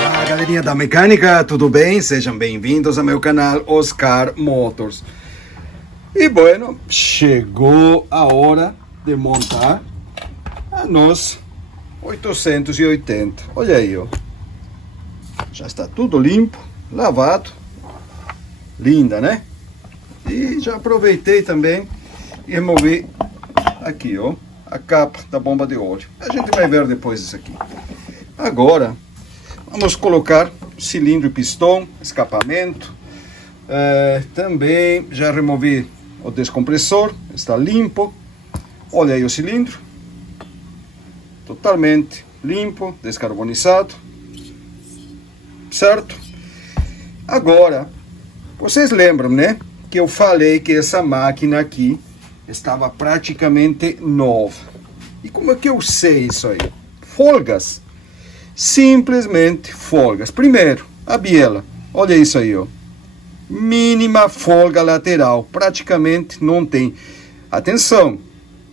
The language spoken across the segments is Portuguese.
Olá, galerinha da mecânica, tudo bem? Sejam bem-vindos ao meu canal Oscar Motors. E bueno, chegou a hora de montar a NOS 880. Olha aí, ó. Já está tudo limpo, lavado. Linda, né? E já aproveitei também e removi aqui, ó, a capa da bomba de óleo. A gente vai ver depois isso aqui. Agora, vamos colocar cilindro e pistão, escapamento. Também já removi o descompressor, está limpo. Olha aí o cilindro, totalmente limpo, descarbonizado, certo? Agora, vocês lembram, né, que eu falei que essa máquina aqui estava praticamente nova. E como é que eu sei isso aí? Folgas. Simplesmente folgas. Primeiro, a biela. Olha isso aí, ó. Mínima folga lateral. Praticamente não tem. Atenção.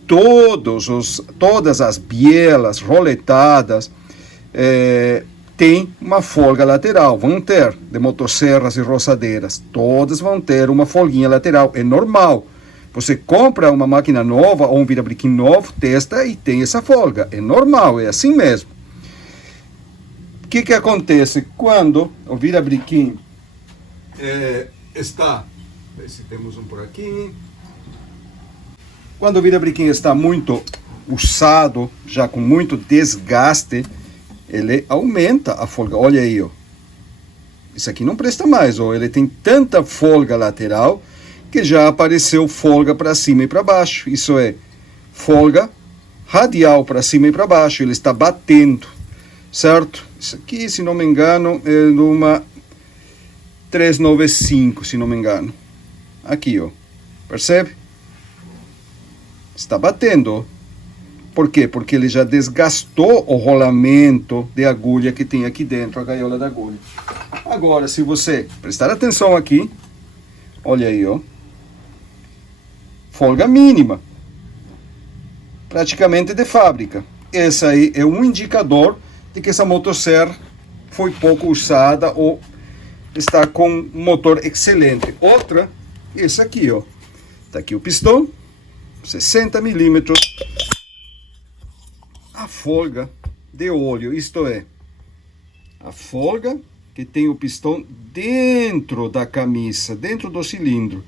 Todas as bielas roletadas tem uma folga lateral. Vão ter. De motosserras e roçadeiras. Todas vão ter uma folguinha lateral. É normal. Você compra uma máquina nova ou um virabrequim novo, testa e tem essa folga. É normal, é assim mesmo. O que acontece quando o virabrequim está... Ver se temos um por aqui. Quando o virabrequim está muito usado, já com muito desgaste, ele aumenta a folga. Olha aí, ó. Isso aqui não presta mais, ó. Ele tem tanta folga lateral que já apareceu folga para cima e para baixo. Isso é folga radial para cima e para baixo. Ele está batendo, certo? Isso aqui, se não me engano, é de uma 395, se não me engano. Aqui, ó. Percebe? Está batendo. Por quê? Porque ele já desgastou o rolamento de agulha que tem aqui dentro, a gaiola da agulha. Agora, se você prestar atenção aqui, olha aí, ó. Folga mínima, praticamente de fábrica. Esse aí é um indicador de que essa motosserra foi pouco usada ou está com um motor excelente. Outra, esse aqui, ó. Tá aqui o pistão, 60 milímetros. A folga de óleo, isto é, a folga que tem o pistão dentro da camisa, dentro do cilindro.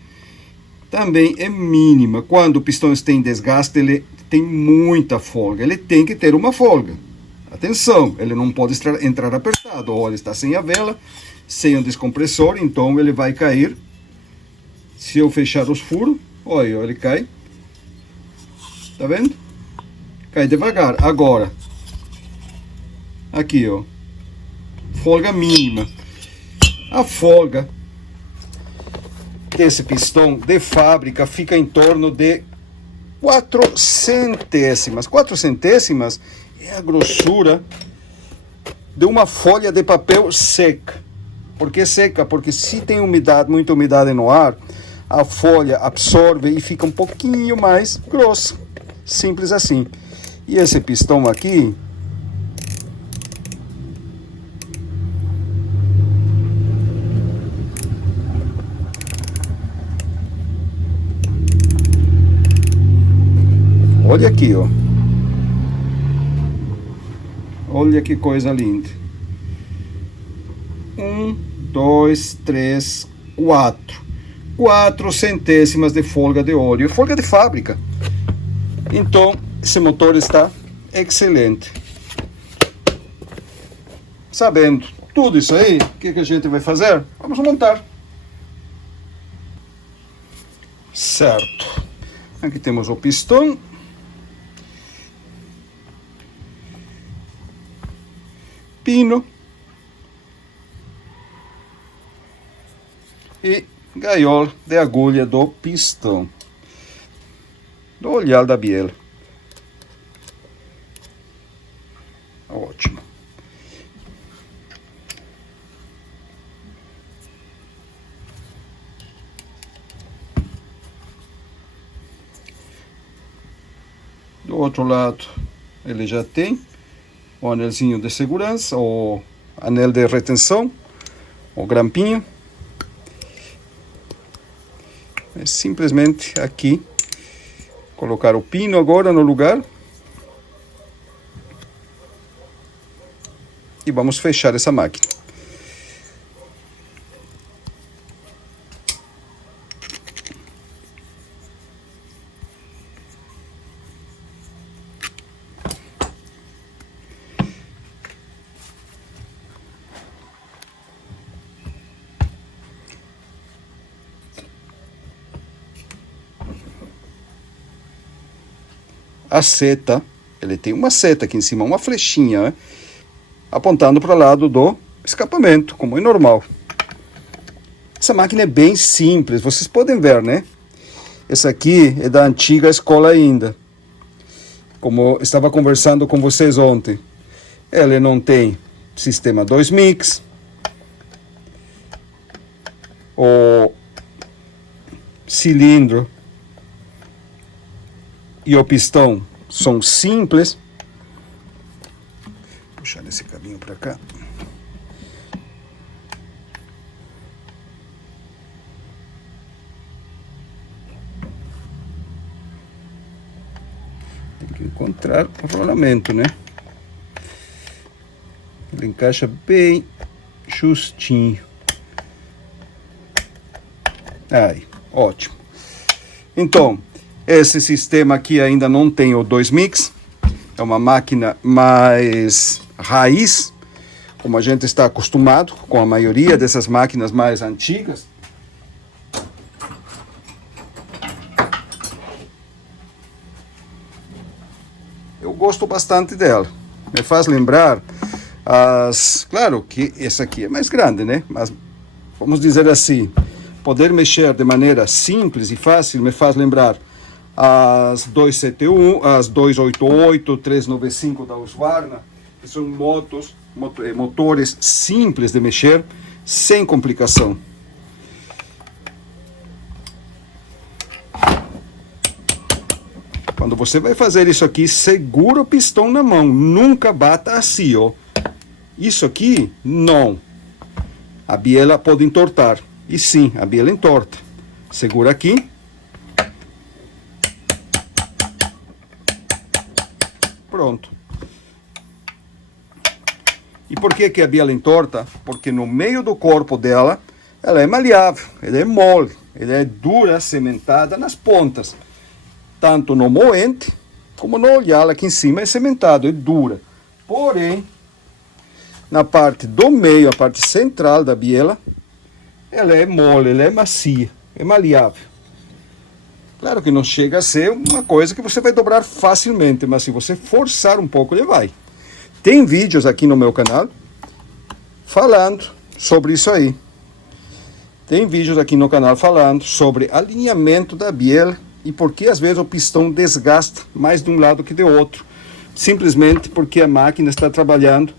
Também é mínima. Quando o pistão está em desgaste, ele tem muita folga. Ele tem que ter uma folga. Atenção, ele não pode entrar apertado. Olha, está sem a vela, sem o descompressor, então ele vai cair. Se eu fechar os furos, olha, ele cai. Tá vendo? Cai devagar. Agora, aqui, ó, folga mínima. A folga desse pistão de fábrica fica em torno de 4 centésimas. 4 centésimas é a grossura de uma folha de papel seca. Por que seca? Porque se tem umidade, muita umidade no ar, a folha absorve e fica um pouquinho mais grossa. Simples assim. E esse pistão aqui, olha aqui, ó. Olha que coisa linda. 1, 2, 3, 4. 4 centésimas de folga de óleo. Folga de fábrica. Então, esse motor está excelente. Sabendo tudo isso aí, o que a gente vai fazer? Vamos montar. Certo. Aqui temos o pistão. Pino. E gaiola de agulha do pistão. Do olhar da biela. Ótimo. Do outro lado, ele já tem o anelzinho de segurança, o anel de retenção, o grampinho. É simplesmente aqui colocar o pino agora no lugar e vamos fechar essa máquina. A seta, ele tem uma seta aqui em cima, uma flechinha, né? Apontando para o lado do escapamento, como é normal. Essa máquina é bem simples, vocês podem ver, né? Essa aqui é da antiga escola ainda. Como estava conversando com vocês ontem, ela não tem sistema 2 mix, o cilindro e o pistão são simples. Vou puxar esse cabinho para cá. Tem que encontrar o rolamento, né? Ele encaixa bem justinho. Aí, ótimo. Então, esse sistema aqui ainda não tem o 2 mix, é uma máquina mais raiz, como a gente está acostumado com a maioria dessas máquinas mais antigas. Eu gosto bastante dela, me faz lembrar claro que essa aqui é mais grande, né? Mas vamos dizer assim, poder mexer de maneira simples e fácil me faz lembrar as 271, as 288, 395 da Husqvarna, que são motores simples de mexer, sem complicação. Quando você vai fazer isso aqui, segura o pistão na mão, nunca bata assim, ó. Isso aqui, não. A biela pode entortar. E sim, a biela entorta. Segura aqui. Pronto. E por que a biela entorta? Porque no meio do corpo dela, ela é maleável, ela é mole, ela é dura, cimentada nas pontas. Tanto no moente, como no olhar aqui em cima é cimentado, é dura. Porém, na parte do meio, a parte central da biela, ela é mole, ela é macia, é maleável. Claro que não chega a ser uma coisa que você vai dobrar facilmente, mas se você forçar um pouco, ele vai. Tem vídeos aqui no meu canal falando sobre isso aí. Tem vídeos aqui no canal falando sobre alinhamento da biela e por que às vezes o pistão desgasta mais de um lado que do outro. Simplesmente porque a máquina está trabalhando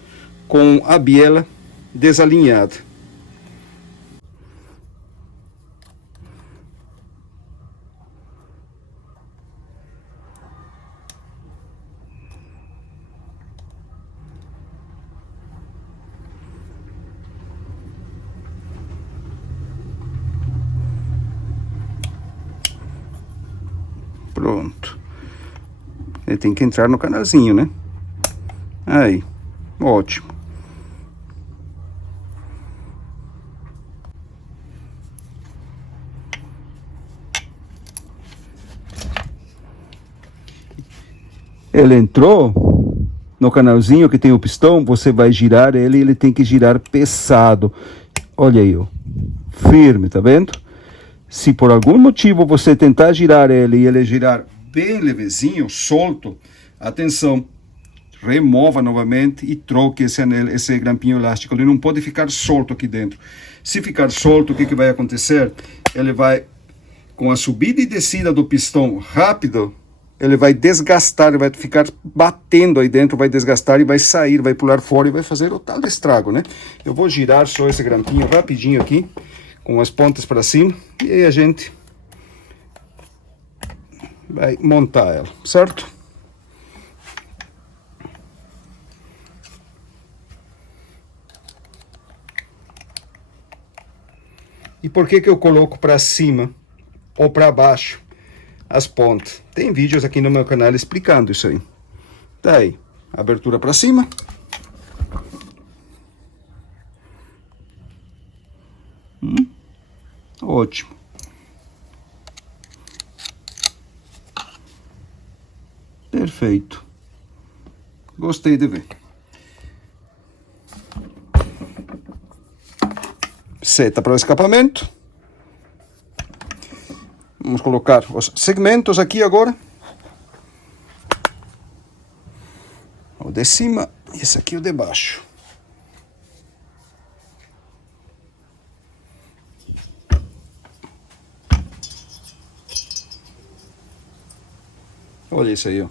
com a biela desalinhada. Pronto. Ele tem que entrar no canalzinho, né? Aí, ótimo. Ele entrou no canalzinho que tem o pistão, você vai girar ele, ele tem que girar pesado. Olha aí, ó. Firme, tá vendo? Se por algum motivo você tentar girar ele e ele girar bem levezinho, solto, atenção, remova novamente e troque esse anel, esse grampinho elástico. Ele não pode ficar solto aqui dentro. Se ficar solto, o que vai acontecer? Ele vai, com a subida e descida do pistão rápido, ele vai desgastar, ele vai ficar batendo aí dentro, vai desgastar e vai sair, vai pular fora e vai fazer o tal de estrago, né? Eu vou girar só esse grampinho rapidinho aqui, com as pontas para cima, e aí a gente vai montar ela, certo? por que eu coloco para cima ou para baixo as pontas? Tem vídeos aqui no meu canal explicando isso aí. Daí, abertura para cima. Ótimo. Perfeito. Gostei de ver. Seta para o escapamento. Vamos colocar os segmentos aqui agora. O de cima e esse aqui o de baixo. Olha isso aí, ó.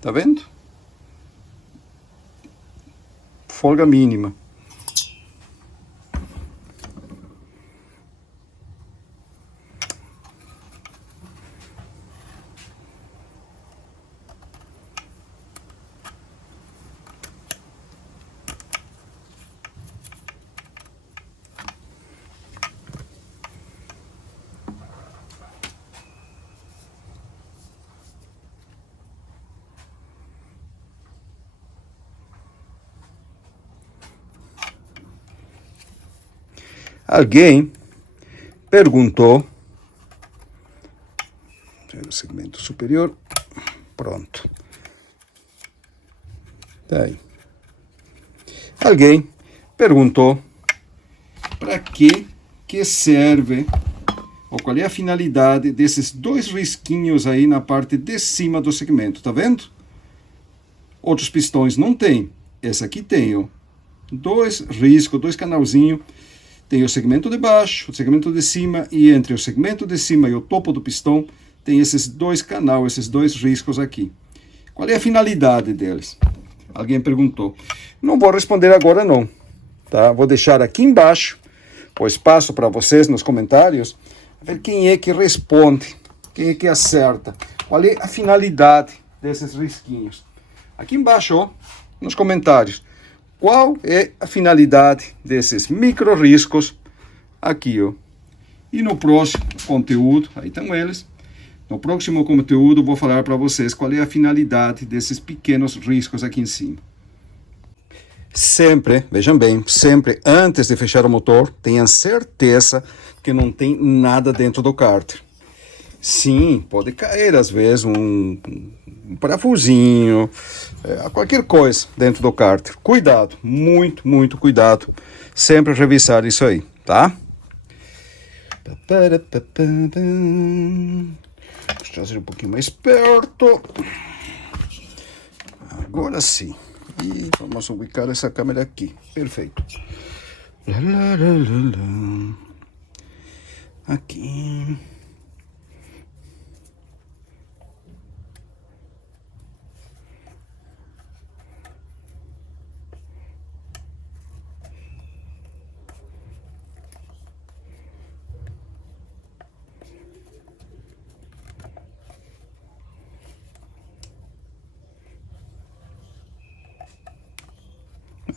Tá vendo? Folga mínima. Alguém perguntou, o segmento superior, pronto. Tá aí. Alguém perguntou para que serve, ou qual é a finalidade desses dois risquinhos aí na parte de cima do segmento, tá vendo? Outros pistões não tem, esse aqui tem, ó. Dois riscos, dois canalzinhos. Tem o segmento de baixo, o segmento de cima, e entre o segmento de cima e o topo do pistão, tem esses dois canais, esses dois riscos aqui. Qual é a finalidade deles? Alguém perguntou. Não vou responder agora não, tá? Vou deixar aqui embaixo o espaço para vocês nos comentários, ver quem é que responde, quem é que acerta. Qual é a finalidade desses risquinhos? Aqui embaixo, ó, nos comentários. Qual é a finalidade desses micro riscos aqui, ó? E no próximo conteúdo, aí estão eles. No próximo conteúdo vou falar para vocês qual é a finalidade desses pequenos riscos aqui em cima. Sempre, vejam bem, sempre antes de fechar o motor, tenham certeza que não tem nada dentro do cárter. Sim, pode cair às vezes um parafusinho, qualquer coisa dentro do cárter. Cuidado, muito, muito cuidado. Sempre revisar isso aí, tá? Deixa eu ser um pouquinho mais perto. Agora sim. E vamos ubicar essa câmera aqui. Perfeito. Aqui.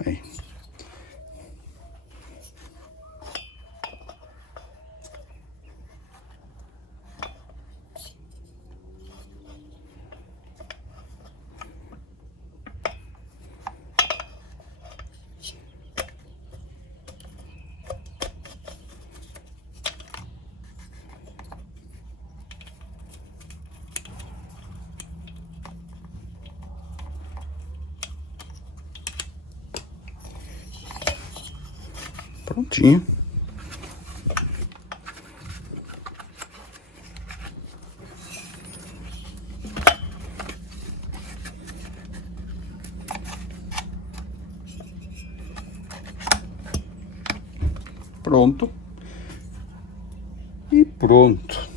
Aí. Prontinho. Pronto. E pronto.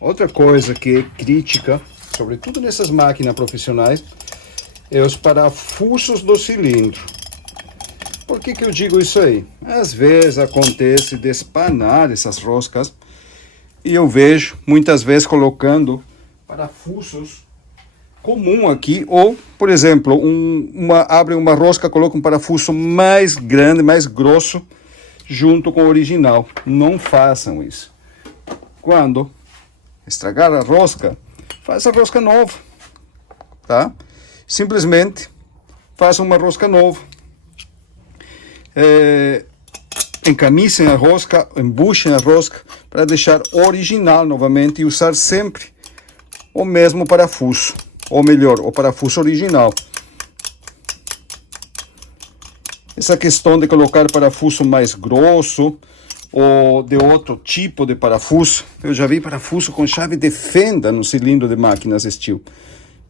Outra coisa que é crítica, sobretudo nessas máquinas profissionais, é os parafusos do cilindro. Por que eu digo isso aí? Às vezes acontece de espanar essas roscas e eu vejo muitas vezes colocando parafusos comum aqui, ou, por exemplo, abre uma rosca, coloca um parafuso mais grande, mais grosso, junto com o original. Não façam isso. Quando estragar a rosca, faça a rosca nova, tá? Simplesmente faça uma rosca nova. Encamisem a rosca, embuchem a rosca para deixar original novamente e usar sempre o mesmo parafuso, ou melhor, o parafuso original. Essa questão de colocar parafuso mais grosso ou de outro tipo de parafuso, eu já vi parafuso com chave de fenda no cilindro de máquinas Steel.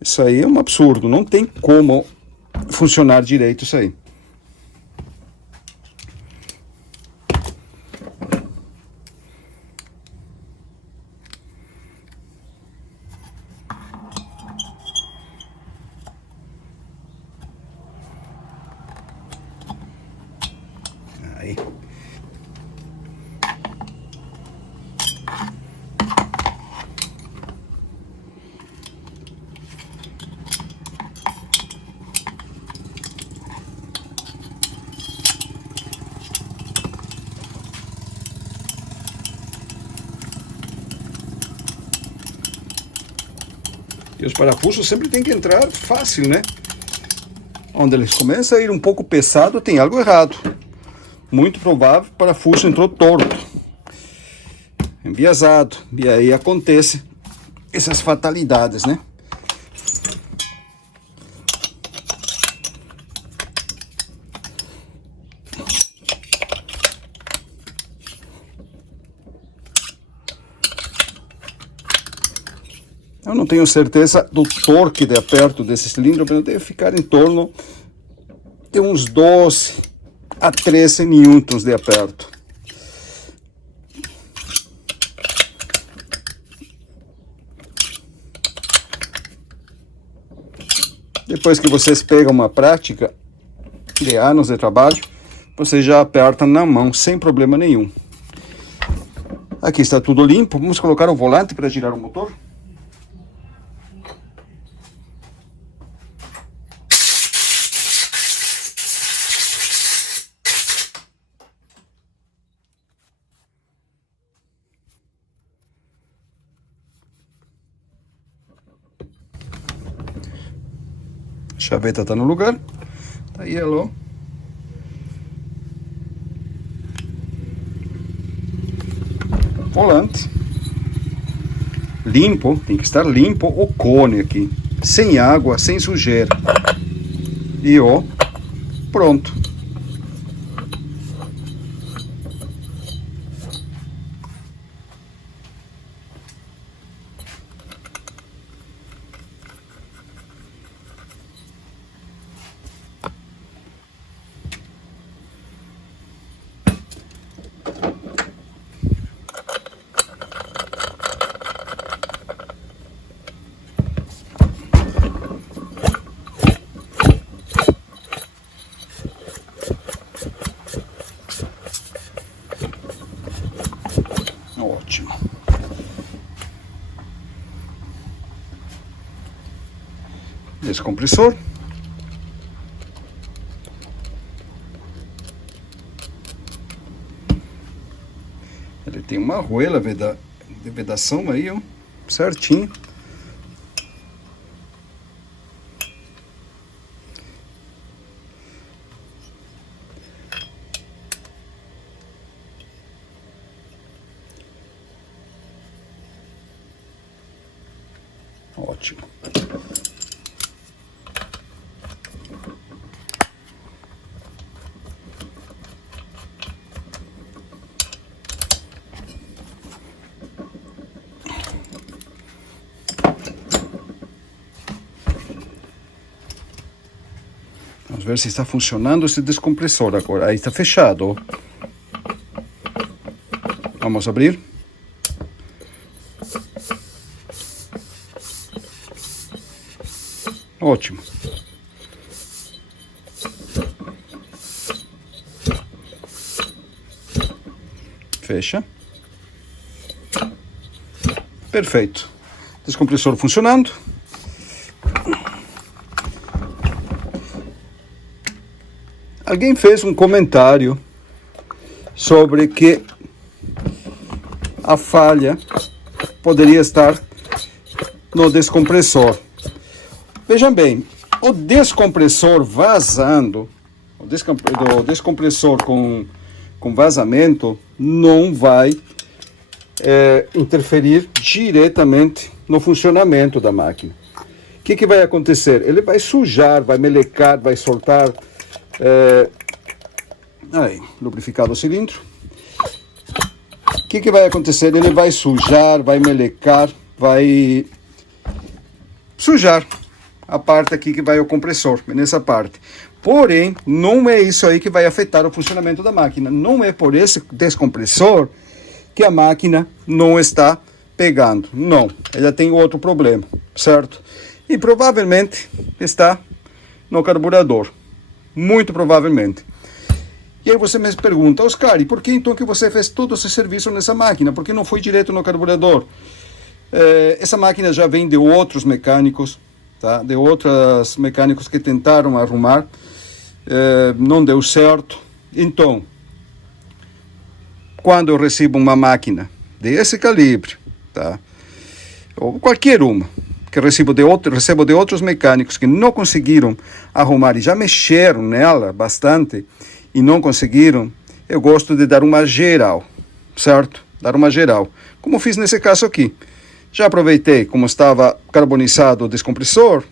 Isso aí é um absurdo, não tem como funcionar direito isso aí. Aí. E os parafusos sempre tem que entrar fácil, né? Onde eles começam a ir um pouco pesado, tem algo errado. Muito provável que o parafuso entrou torto, enviesado. E aí acontece essas fatalidades, né? Eu não tenho certeza do torque de aperto desse cilindro, mas deve ficar em torno de uns 12 a 13 newtons de aperto. Depois que vocês pegam uma prática de anos de trabalho, vocês já apertam na mão sem problema nenhum. Aqui está tudo limpo. Vamos colocar um volante para girar o motor. A chaveta está no lugar. Tá aí ela, ó. Volante. Limpo, tem que estar limpo o cone aqui. Sem água, sem sujeira. E ó, pronto. Ótimo. Descompressor. Ele tem uma arruela de vedação aí, ó, certinho. Ótimo. Vamos ver se está funcionando esse descompressor agora. Aí está fechado. Vamos abrir. Ótimo. Fecha. Perfeito. Descompressor funcionando. Alguém fez um comentário sobre que a falha poderia estar no descompressor. Vejam bem, o descompressor vazando, o descompressor com vazamento não vai interferir diretamente no funcionamento da máquina. O que vai acontecer? Ele vai sujar, vai melecar, vai soltar lubrificado o cilindro. O que vai acontecer? Ele vai sujar, vai melecar, vai sujar a parte aqui que vai o compressor, nessa parte. Porém, não é isso aí que vai afetar o funcionamento da máquina. Não é por esse descompressor que a máquina não está pegando. Não, ela tem outro problema, certo? E provavelmente está no carburador. Muito provavelmente. E aí você me pergunta, Oscar, e por que então que você fez todo esse serviço nessa máquina? Por que não foi direto no carburador? Essa máquina já vem de outros mecânicos, tá? De outros mecânicos que tentaram arrumar, não deu certo. Então, quando eu recebo uma máquina desse calibre, tá? Ou qualquer uma, que recebo de outros mecânicos que não conseguiram arrumar e já mexeram nela bastante e não conseguiram, eu gosto de dar uma geral, certo? Dar uma geral, como fiz nesse caso aqui. Já aproveitei, como estava carbonizado o descompressor,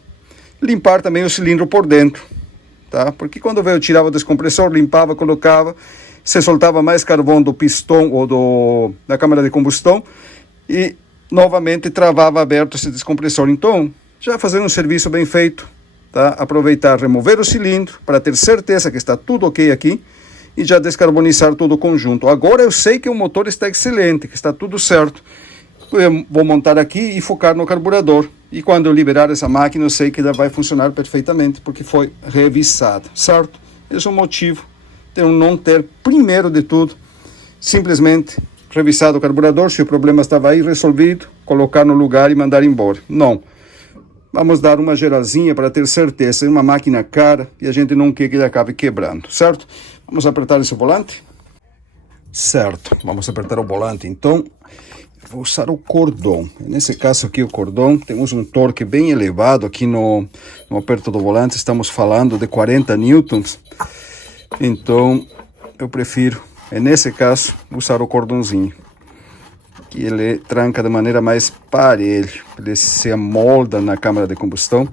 limpar também o cilindro por dentro, tá? Porque quando eu tirava o descompressor, limpava, colocava, se soltava mais carvão do pistão ou da câmara de combustão e novamente travava aberto esse descompressor. Então, já fazendo um serviço bem feito, tá? Aproveitar, remover o cilindro para ter certeza que está tudo ok aqui e já descarbonizar todo o conjunto. Agora eu sei que o motor está excelente, que está tudo certo. Eu vou montar aqui e focar no carburador. E quando eu liberar essa máquina, eu sei que ela vai funcionar perfeitamente, porque foi revisada, certo? Esse é o motivo de eu não ter, primeiro de tudo, simplesmente revisado o carburador, se o problema estava aí resolvido, colocar no lugar e mandar embora. Não. Vamos dar uma geralzinha para ter certeza. É uma máquina cara e a gente não quer que ele acabe quebrando, certo? Vamos apertar esse volante? Certo, vamos apertar o volante. Então, vou usar o cordão. Nesse caso aqui, o cordão, temos um torque bem elevado aqui no aperto do volante. Estamos falando de 40 newtons. Então, eu prefiro, nesse caso, usar o cordãozinho, que ele tranca de maneira mais parelha, ele se amolda na câmara de combustão,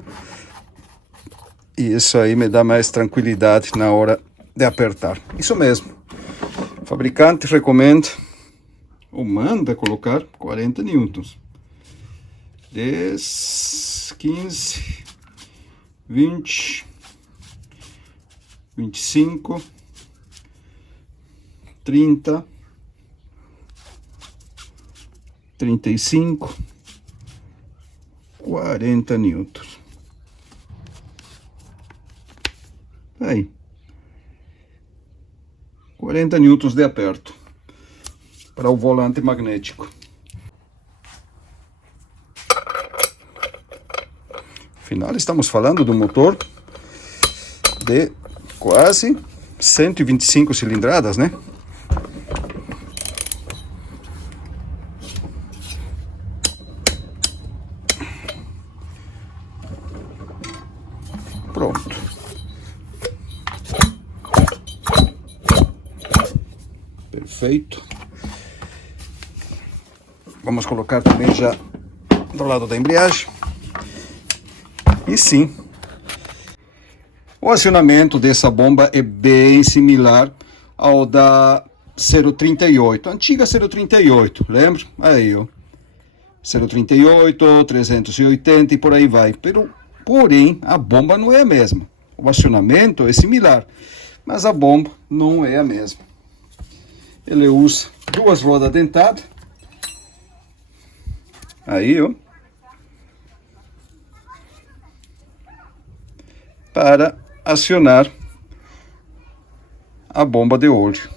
e isso aí me dá mais tranquilidade na hora de apertar. Isso mesmo, o fabricante recomenda, ou manda colocar 40 newtons, 10, 15, 20, 25, 30, 35, 40 newtons. Aí. 40 newtons de aperto para o volante magnético. Afinal, estamos falando do motor de quase 125 cilindradas, né? Pronto. Perfeito. Vamos colocar também já do lado da embreagem. E sim, o acionamento dessa bomba é bem similar ao da 038, antiga 038, lembra? Aí, ó. 038, 380 e por aí vai. Porém, a bomba não é a mesma. O acionamento é similar, mas a bomba não é a mesma. Ele usa duas rodas dentadas. Aí, ó. para acionar a bomba de óleo.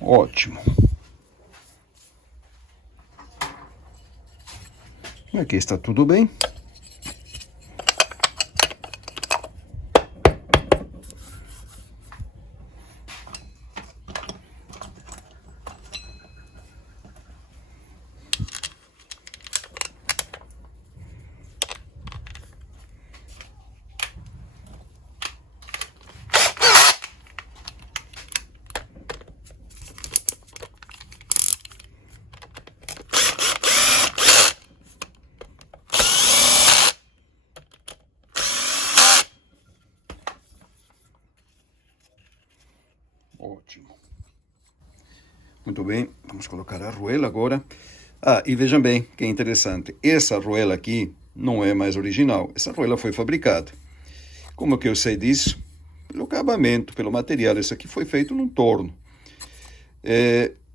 Ótimo. Aqui está tudo bem. Ótimo. Muito bem, vamos colocar a arruela agora. Ah, e vejam bem que é interessante. Essa arruela aqui não é mais original. Essa arruela foi fabricada. Como que eu sei disso? Pelo acabamento, pelo material. Isso aqui foi feito num torno.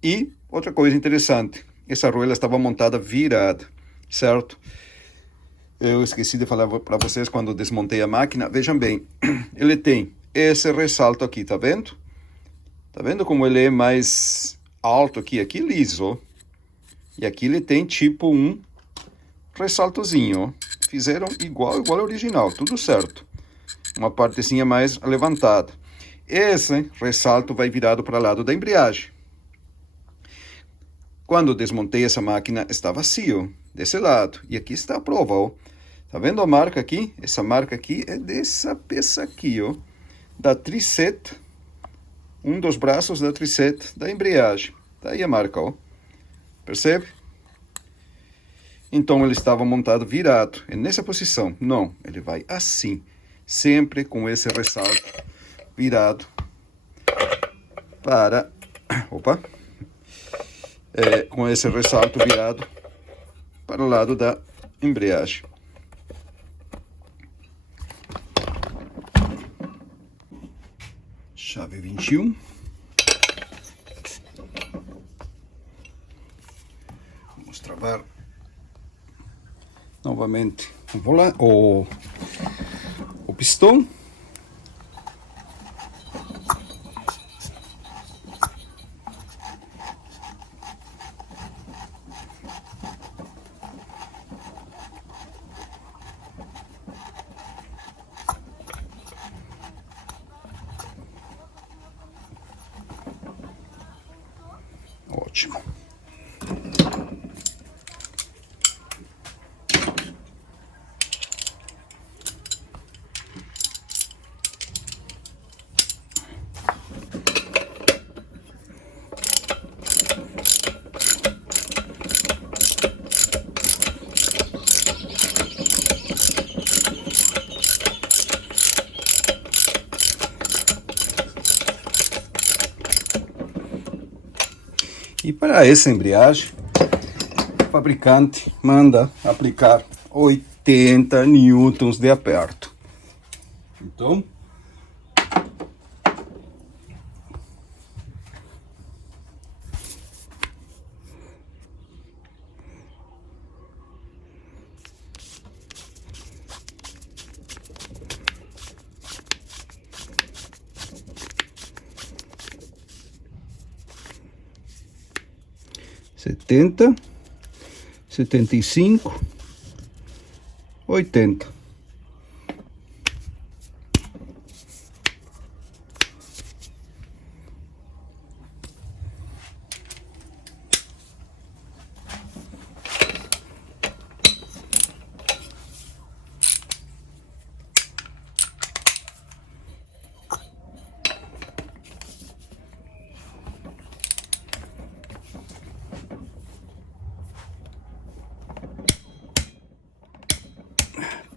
E outra coisa interessante. Essa arruela estava montada virada, certo? Eu esqueci de falar para vocês quando desmontei a máquina. Vejam bem, ele tem esse ressalto aqui, tá vendo? Tá vendo como ele é mais alto aqui? Aqui liso. E aqui ele tem tipo um ressaltozinho, ó. Fizeram igual ao original, tudo certo. Uma partezinha mais levantada. Esse ressalto vai virado para o lado da embreagem. Quando desmontei essa máquina, está vazio desse lado. E aqui está a prova, ó. Tá vendo a marca aqui? Essa marca aqui é dessa peça aqui, ó. Da tricep. Um dos braços da tricep da embreagem. Tá aí a marca, ó. Percebe? Então ele estava montado virado. É nessa posição. Não, ele vai assim. Sempre com esse ressalto virado para... Opa! Com esse ressalto virado para o lado da embreagem. Chave 21. Vamos travar novamente o pistão. Ótimo. E para essa embreagem, o fabricante manda aplicar 80 newtons de aperto. Então, setenta, 75, 80.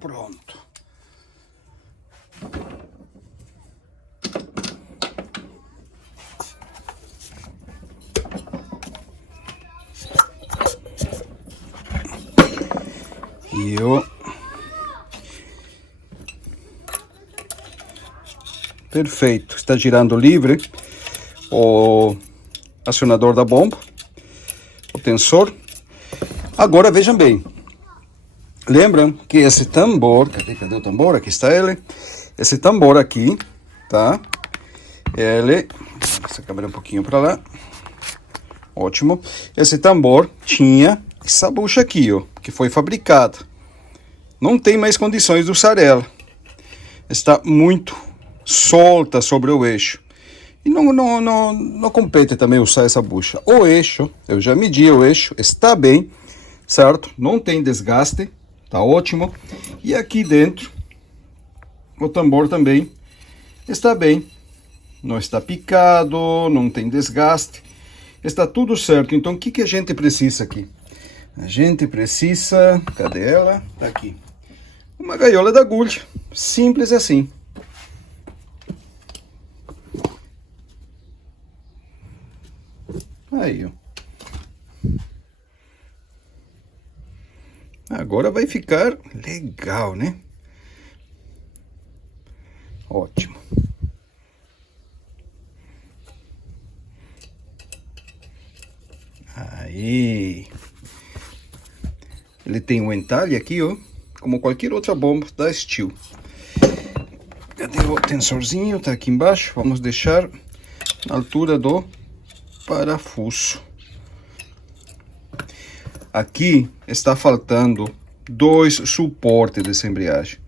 Pronto. Aí, ó. Perfeito. Está girando livre o acionador da bomba, o tensor. Agora vejam bem. Lembram que esse tambor, cadê o tambor? Aqui está ele. Esse tambor aqui, tá? Ele, essa câmera um pouquinho para lá. Ótimo. Esse tambor tinha essa bucha aqui, ó, que foi fabricada. Não tem mais condições de usar ela. Está muito solta sobre o eixo. E não compete também usar essa bucha. O eixo, eu já medi o eixo, está bem, certo? Não tem desgaste. Tá ótimo. E aqui dentro, o tambor também está bem. Não está picado, não tem desgaste. Está tudo certo. Então, o que a gente precisa aqui? A gente precisa... Cadê ela? Tá aqui. Uma gaiola da agulha. Simples assim. Aí, ó. Agora vai ficar legal, né? Ótimo. Aí. Ele tem um entalhe aqui, ó. Como qualquer outra bomba da Stihl. Cadê o tensorzinho? Tá aqui embaixo. Vamos deixar na altura do parafuso. Aqui está faltando dois suportes dessa embreagem.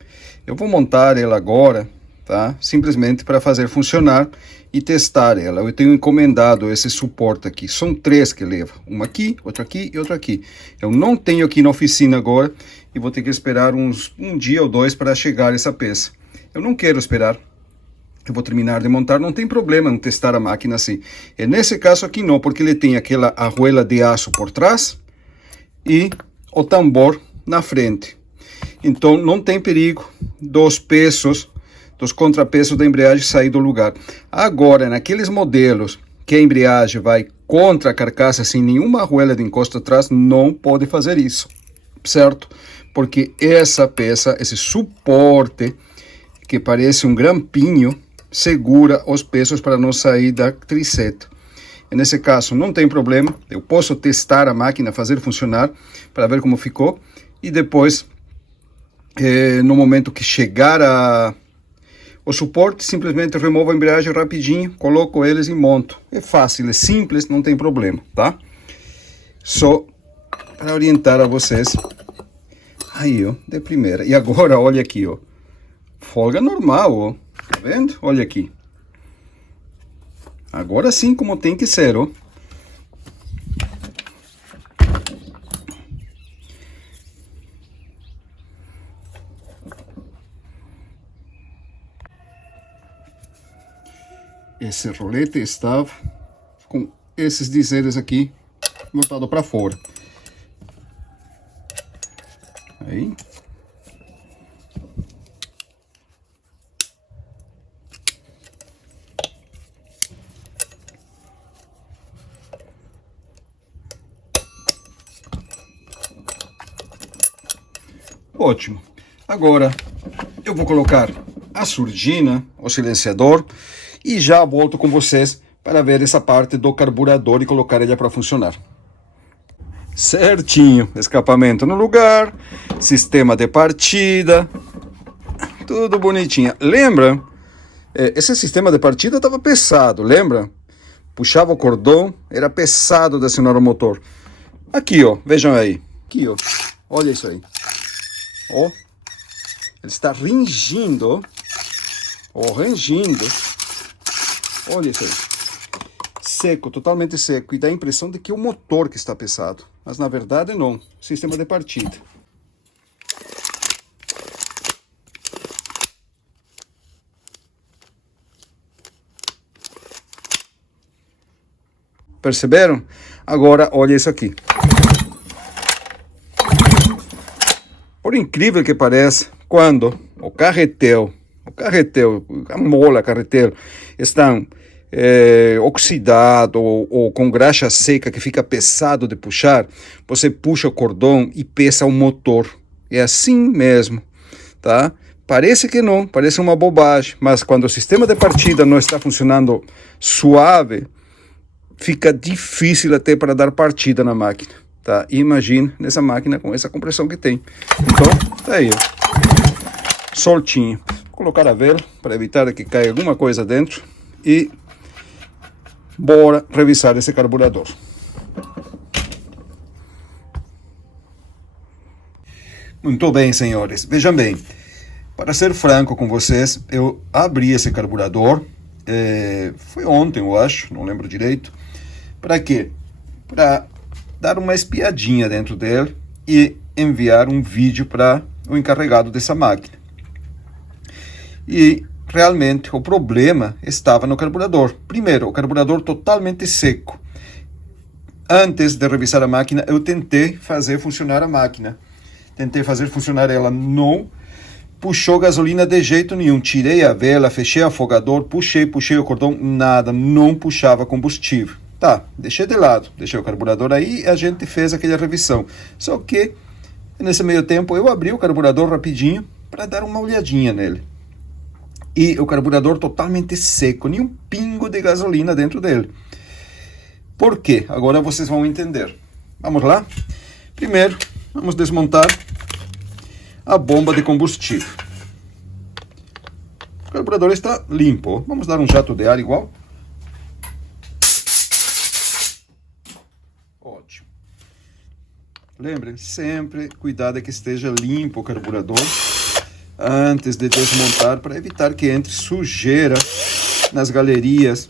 Eu vou montar ela agora, tá? Simplesmente para fazer funcionar e testar ela. Eu tenho encomendado esse suporte aqui. São 3 que leva. Uma aqui, outra aqui e outra aqui. Eu não tenho aqui na oficina agora e vou ter que esperar um dia ou 2 para chegar essa peça. Eu não quero esperar. Eu vou terminar de montar, não tem problema em testar a máquina assim. E nesse caso aqui não, porque ele tem aquela arruela de aço por trás e o tambor na frente. Então não tem perigo dos pesos, dos contrapesos da embreagem sair do lugar. Agora, naqueles modelos que a embreagem vai contra a carcaça sem nenhuma arruela de encosto atrás, não pode fazer isso, certo? Porque essa peça, esse suporte, que parece um grampinho, segura os pesos para não sair da triceta. Nesse caso não tem problema, eu posso testar a máquina, fazer funcionar para ver como ficou e depois, no momento que chegar o suporte, simplesmente removo a embreagem rapidinho, coloco eles e monto. É fácil, é simples, não tem problema, tá? Só para orientar a vocês. Aí, ó, de primeira. E agora, olha aqui, ó, folga normal, ó, tá vendo? Olha aqui. Agora sim, como tem que ser, ó. Esse rolete estava com esses dizeres aqui voltado para fora. Aí. Ótimo. Agora eu vou colocar a surdina, o silenciador, e já volto com vocês para ver essa parte do carburador e colocar ele para funcionar. Certinho, escapamento no lugar, sistema de partida, tudo bonitinho. Lembra? Esse sistema de partida estava pesado, lembra? Puxava o cordão, era pesado de acionar o motor. Aqui, ó, vejam aí. Aqui, ó, olha isso aí. Ó, ele está rangindo, ó, rangindo. Olha isso aí. Seco, totalmente seco. E dá a impressão de que é o motor que está pesado. Mas na verdade não. Sistema de partida. Perceberam? Agora olha isso aqui. Por incrível que pareça, quando o carretel, a mola carretel estão oxidado ou com graxa seca que fica pesado de puxar, você puxa o cordão e pesa o motor. É assim mesmo, tá? Parece que não, parece uma bobagem, mas quando o sistema de partida não está funcionando suave, fica difícil até para dar partida na máquina, tá? Imagina nessa máquina com essa compressão que tem. Então, tá aí, ó. Soltinho. Vou colocar a vela para evitar que caia alguma coisa dentro e bora revisar esse carburador. Muito bem, senhores. Vejam bem, para ser franco com vocês, eu abri esse carburador, foi ontem, eu acho, não lembro direito. Para quê? Para dar uma espiadinha dentro dele e enviar um vídeo para o encarregado dessa máquina. E realmente o problema estava no carburador. Primeiro, o carburador totalmente seco. Antes de revisar a máquina, eu tentei fazer funcionar a máquina. Tentei fazer funcionar ela, não puxou gasolina de jeito nenhum. Tirei a vela, fechei o afogador, puxei o cordão, nada, não puxava combustível. Tá, deixei de lado, deixei o carburador aí e a gente fez aquela revisão. Só que, nesse meio tempo, eu abri o carburador rapidinho para dar uma olhadinha nele. E o carburador totalmente seco, nenhum pingo de gasolina dentro dele. Por quê? Agora vocês vão entender. Vamos lá? Primeiro, vamos desmontar a bomba de combustível. O carburador está limpo. Vamos dar um jato de ar igual. Ótimo. Lembrem, sempre cuidado que esteja limpo o carburador antes de desmontar, para evitar que entre sujeira nas galerias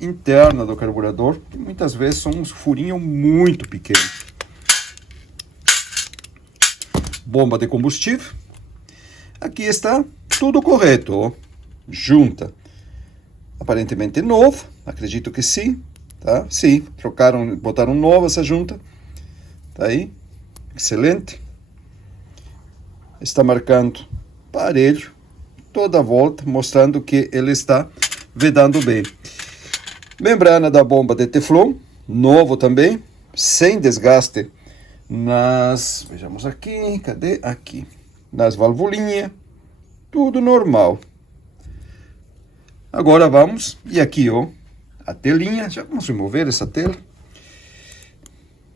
internas do carburador, que muitas vezes são uns furinhos muito pequenos. Bomba de combustível. Aqui está tudo correto, ó. Junta. Aparentemente novo, acredito que sim, tá? Sim, trocaram, botaram nova essa junta. Tá aí, excelente. Está marcando parelho toda a volta, mostrando que ele está vedando bem. Membrana da bomba de Teflon, novo também, sem desgaste nas, vejamos aqui, cadê? Aqui, nas valvulinhas, tudo normal. Agora vamos, e aqui, ó, a telinha, já vamos remover essa tela,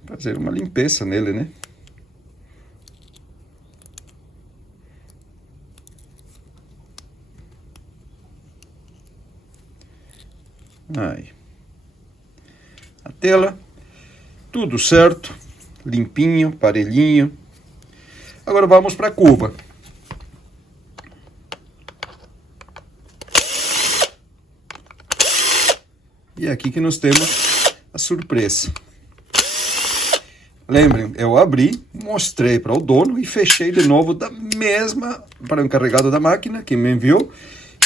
fazer uma limpeza nele, né? Aí. A tela, tudo certo, limpinho, parelhinho. Agora vamos para a cuba. E é aqui que nós temos a surpresa. Lembrem, eu abri, mostrei para o dono e fechei de novo da mesma, para o encarregado da máquina que me enviou,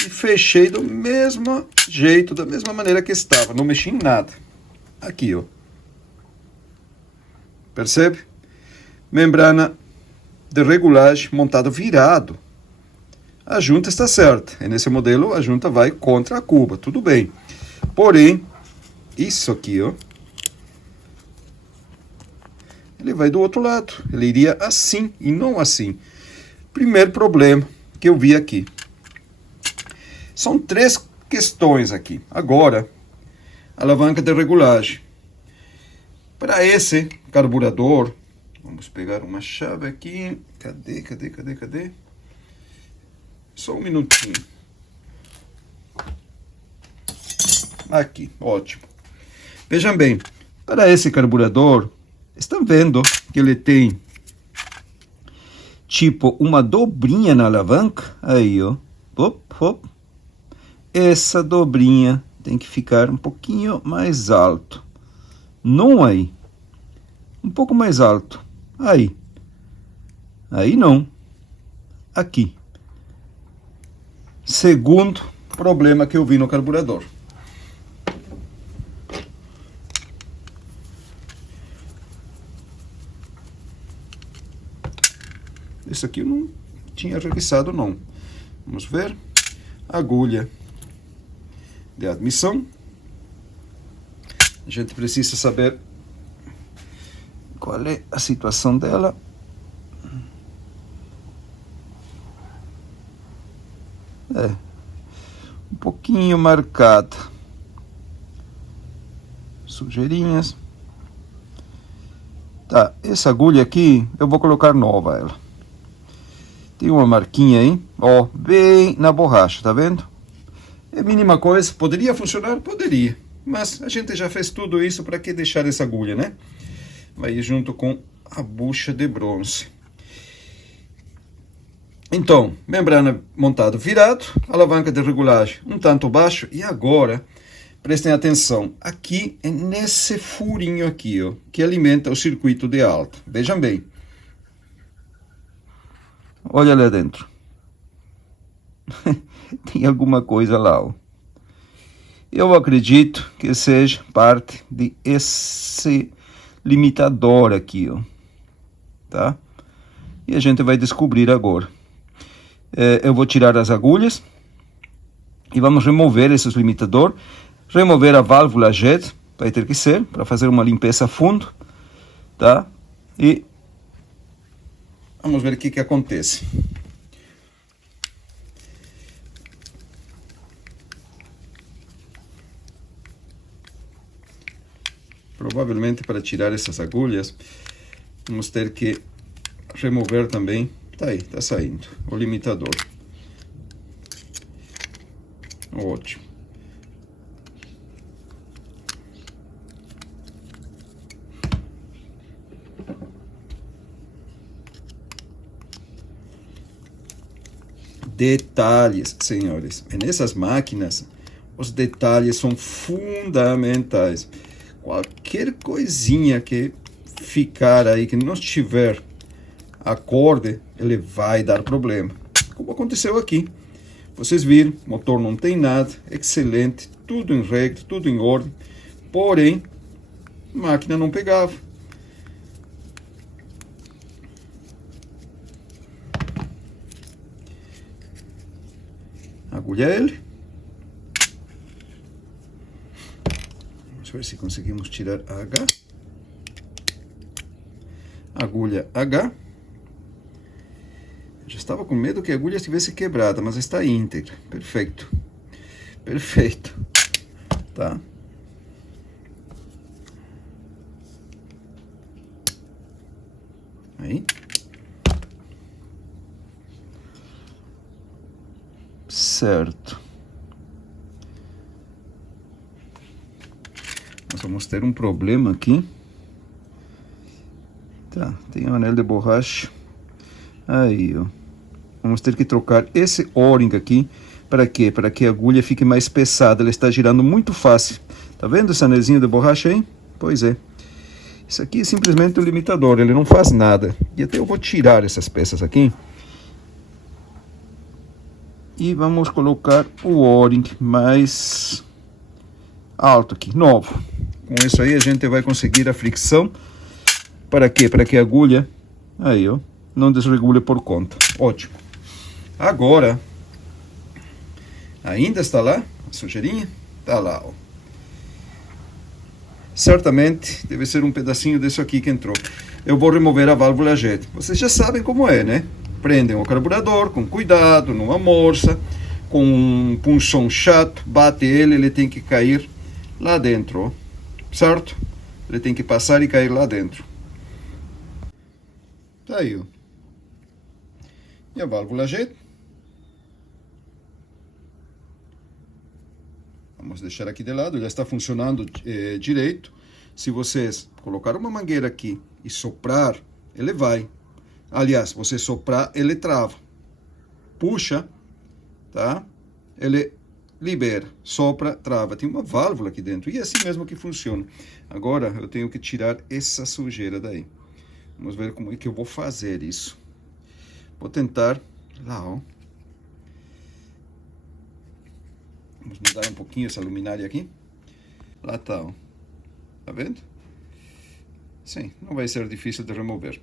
e fechei do mesmo jeito, da mesma maneira que estava, não mexi em nada. Aqui, ó. Percebe? Membrana de regulagem montado virado. A junta está certa. E nesse modelo a junta vai contra a cuba, tudo bem. Porém, isso aqui, ó, ele vai do outro lado. Ele iria assim e não assim. Primeiro problema que eu vi aqui. São três questões aqui. Agora, alavanca de regulagem. Para esse carburador, vamos pegar uma chave aqui. Cadê? Só um minutinho. Aqui, ótimo. Vejam bem, para esse carburador, estão vendo que ele tem tipo uma dobrinha na alavanca? Aí, ó. Op. Essa dobrinha tem que ficar um pouquinho mais alto. Não aí. Um pouco mais alto. Aí. Aí não. Aqui. Segundo problema que eu vi no carburador. Esse aqui eu não tinha revisado, não. Vamos ver. Agulha de admissão. A gente precisa saber qual é a situação dela. um pouquinho marcada. Sujeirinhas. Tá, essa agulha aqui, eu vou colocar nova ela. Tem uma marquinha aí, ó, bem na borracha, tá vendo? É mínima coisa, poderia funcionar? Poderia. Mas a gente já fez tudo isso, para que deixar essa agulha, né? Vai junto com a bucha de bronze. Então, membrana montado virado, alavanca de regulagem um tanto baixo. E agora, prestem atenção, aqui é nesse furinho aqui, ó, que alimenta o circuito de alta. Vejam bem. Olha lá dentro. Tem alguma coisa lá, ó. Eu acredito que seja parte de esse limitador aqui, ó. Tá? E a gente vai descobrir agora. Eu vou tirar as agulhas e vamos remover esses limitador, remover a válvula jet, vai ter que ser, para fazer uma limpeza a fundo, tá? E vamos ver o que acontece. Provavelmente, para tirar essas agulhas, vamos ter que remover também. Tá aí, tá saindo o limitador. Ótimo. Detalhes, senhores. E nessas máquinas, os detalhes são fundamentais. Qualquer coisinha que ficar aí, que não estiver acorde, ele vai dar problema. Como aconteceu aqui. Vocês viram, o motor não tem nada, excelente, tudo em regra, tudo em ordem. Porém, a máquina não pegava. Agulha L. Vamos ver se conseguimos tirar a H. Agulha H. Já estava com medo que a agulha estivesse quebrada, mas está íntegra. Perfeito. Perfeito. Tá? Aí. Certo. Nós vamos ter um problema aqui. Tá, tem um anel de borracha. Aí, ó. Vamos ter que trocar esse O-ring aqui. Para quê? Para que a agulha fique mais pesada. Ela está girando muito fácil. Tá vendo esse anelzinho de borracha aí? Pois é. Isso aqui é simplesmente um limitador. Ele não faz nada. E até eu vou tirar essas peças aqui. E vamos colocar o O-ring mais alto aqui, novo. Com isso aí a gente vai conseguir a fricção. Para quê? Para que a agulha, aí ó, não desregule por conta. Ótimo. Agora, ainda está lá a sujeirinha? Está lá, ó. Certamente deve ser um pedacinho disso aqui que entrou. Eu vou remover a válvula jet. Vocês já sabem como é, né? Prendem o carburador com cuidado, numa morsa, com um punção chato, bate ele, ele tem que cair lá dentro, ó. Certo? Ele tem que passar e cair lá dentro. Tá aí, ó. E a válvula jet. Vamos deixar aqui de lado, já está funcionando direito. Se vocês colocar uma mangueira aqui e soprar, ele vai. Aliás, você soprar, ele trava. Puxa, tá? Ele libera, sopra, trava. Tem uma válvula aqui dentro e é assim mesmo que funciona. Agora eu tenho que tirar essa sujeira daí. Vamos ver como é que eu vou fazer isso. Vou tentar lá, ó. Vamos mudar um pouquinho essa luminária aqui. Lá tá, ó. Tá vendo? Sim, não vai ser difícil de remover.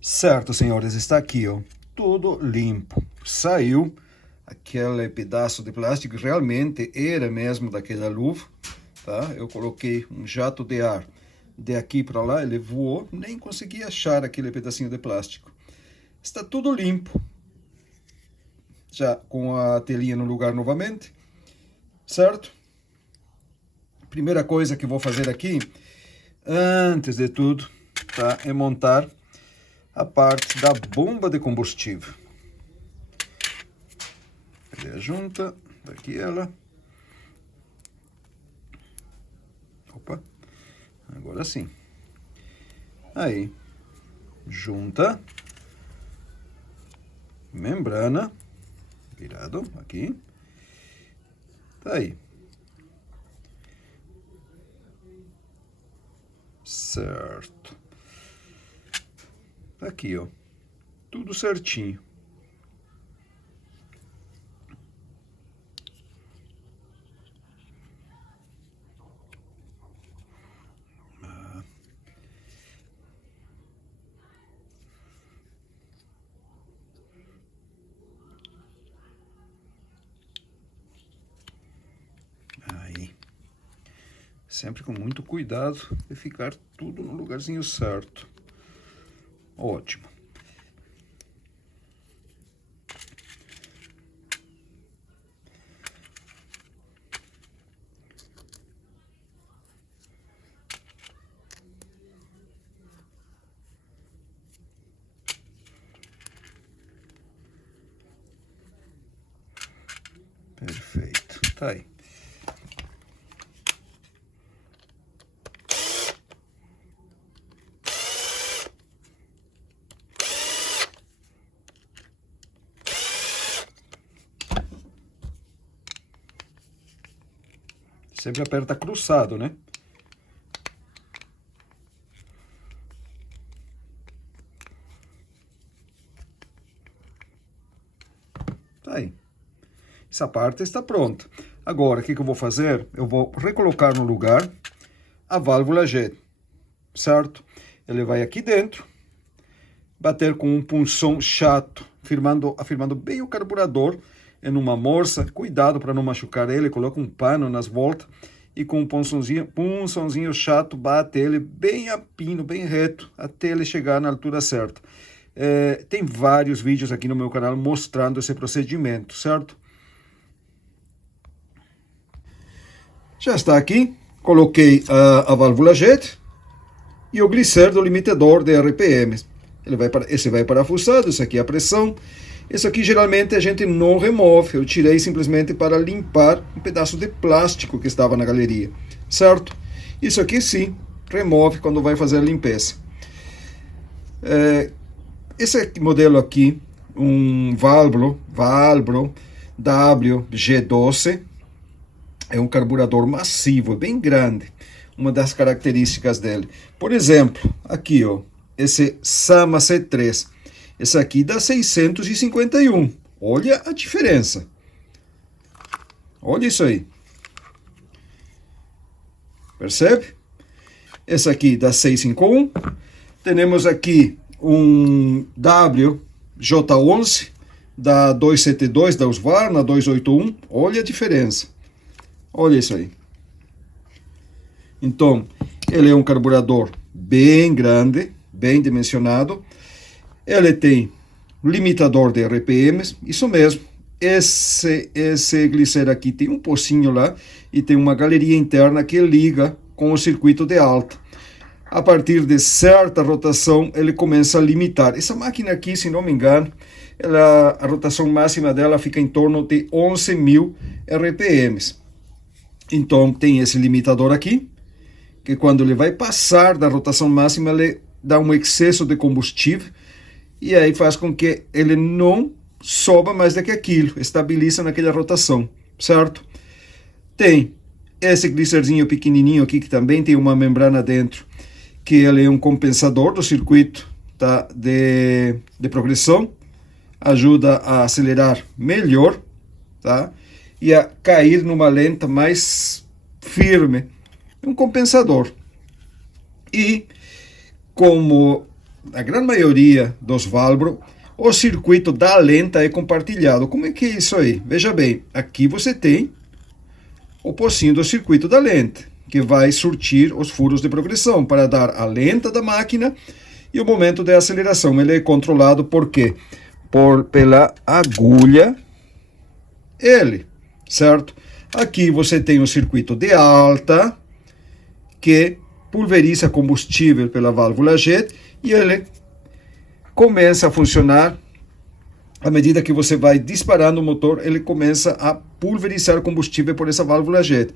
Certo, senhores, está aqui, ó. Tudo limpo. Saiu aquele pedaço de plástico, realmente era mesmo daquela luva, tá? Eu coloquei um jato de ar de aqui para lá, ele voou, nem consegui achar aquele pedacinho de plástico. Está tudo limpo, já com a telinha no lugar novamente, certo? Primeira coisa que vou fazer aqui, antes de tudo, tá, é montar a parte da bomba de combustível. Cadê a junta? Aqui ela. Opa, agora sim. Aí, junta, membrana, virado aqui. Tá aí. Certo. Aqui, ó. Tudo certinho. Aí. Sempre com muito cuidado de ficar tudo no lugarzinho certo. Ótimo. Perfeito. Tá aí. Sempre aperta cruzado, né? Tá aí. Essa parte está pronta. Agora, o que eu vou fazer? Eu vou recolocar no lugar a válvula jet, certo? Ele vai aqui dentro, bater com um punção chato, afirmando bem o carburador em uma morsa. Cuidado para não machucar ele, coloca um pano nas voltas e com um punçãozinho chato bate ele bem a pino, bem reto, até ele chegar na altura certa. Tem vários vídeos aqui no meu canal mostrando esse procedimento, certo? Já está aqui, coloquei a válvula jet e o glisser do limitador de RPM. Esse vai parafusado, esse aqui é a pressão. Esse aqui geralmente a gente não remove, eu tirei simplesmente para limpar um pedaço de plástico que estava na galeria, certo? Isso aqui sim, remove quando vai fazer a limpeza. Esse modelo aqui, um Valbro WG12, é um carburador massivo, bem grande, uma das características dele. Por exemplo, aqui ó, esse Sama C3, esse aqui dá 651, olha a diferença, olha isso aí, percebe? Esse aqui dá 651, temos aqui um WJ11 da 272 da Husqvarna 281, olha a diferença, olha isso aí. Então, ele é um carburador bem grande, bem dimensionado. Ele tem limitador de RPMs, isso mesmo. Esse glisser aqui tem um pocinho lá e tem uma galeria interna que liga com o circuito de alta. A partir de certa rotação, ele começa a limitar. Essa máquina aqui, se não me engano, a rotação máxima dela fica em torno de 11.000 RPMs. Então, tem esse limitador aqui, que quando ele vai passar da rotação máxima, ele dá um excesso de combustível, e aí faz com que ele não soba mais do que aquilo, estabiliza naquela rotação, certo? Tem esse glisserzinho pequenininho aqui, que também tem uma membrana dentro, que ele é um compensador do circuito, tá, de progressão, ajuda a acelerar melhor, tá? E a cair numa lenta mais firme, um compensador. E como a grande maioria dos Valbro, o circuito da lenta é compartilhado. Como é que é isso aí? Veja bem, aqui você tem o pocinho do circuito da lenta, que vai surtir os furos de progressão para dar a lenta da máquina e o momento de aceleração. Ele é controlado por quê? Pela agulha L, certo? Aqui você tem o circuito de alta, que pulveriza combustível pela válvula jet, e ele começa a funcionar à medida que você vai disparando o motor, ele começa a pulverizar combustível por essa válvula jet.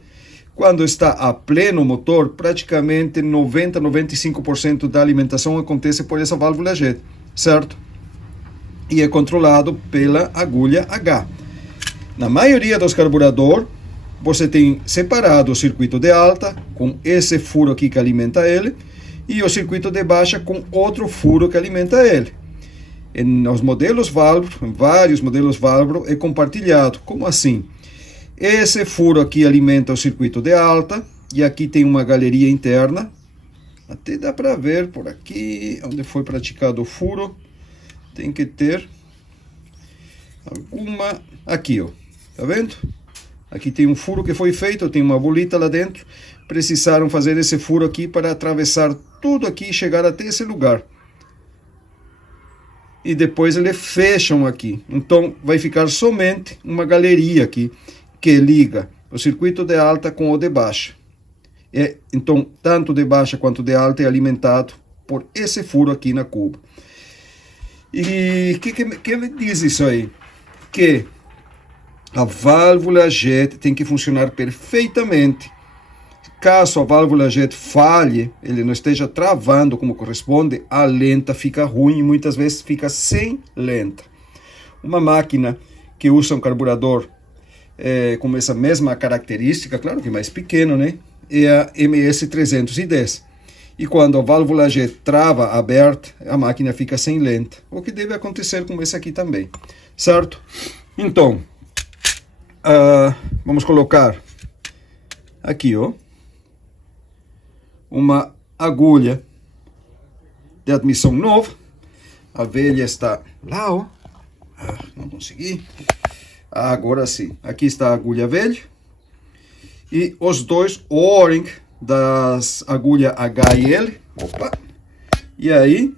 Quando está a pleno motor, praticamente 90-95% da alimentação acontece por essa válvula jet, certo? E é controlado pela agulha H. Na maioria dos carburadores, você tem separado o circuito de alta, com esse furo aqui que alimenta ele, e o circuito de baixa com outro furo que alimenta ele. Nos modelos Valvro, em vários modelos Valvro, é compartilhado. Como assim? Esse furo aqui alimenta o circuito de alta, e aqui tem uma galeria interna. Até dá para ver por aqui, onde foi praticado o furo. Tem que ter alguma... Aqui, ó. Tá vendo? Aqui tem um furo que foi feito, tem uma bolita lá dentro. Precisaram fazer esse furo aqui para atravessar tudo aqui e chegar até esse lugar. E depois eles fecham aqui. Então vai ficar somente uma galeria aqui que liga o circuito de alta com o de baixa. Então tanto de baixa quanto de alta é alimentado por esse furo aqui na cuba. E que me diz isso aí? Que a válvula jet tem que funcionar perfeitamente. Caso a válvula jet falhe, ele não esteja travando como corresponde, a lenta fica ruim e muitas vezes fica sem lenta. Uma máquina que usa um carburador com essa mesma característica, claro que mais pequeno, né? É a MS310. E quando a válvula jet trava aberta, a máquina fica sem lenta. O que deve acontecer com esse aqui também, certo? Então, vamos colocar aqui, ó, uma agulha de admissão nova. A velha está lá, ó. Não consegui. Agora sim. Aqui está a agulha velha. E os dois O-ring das agulhas H e L. Opa! E aí,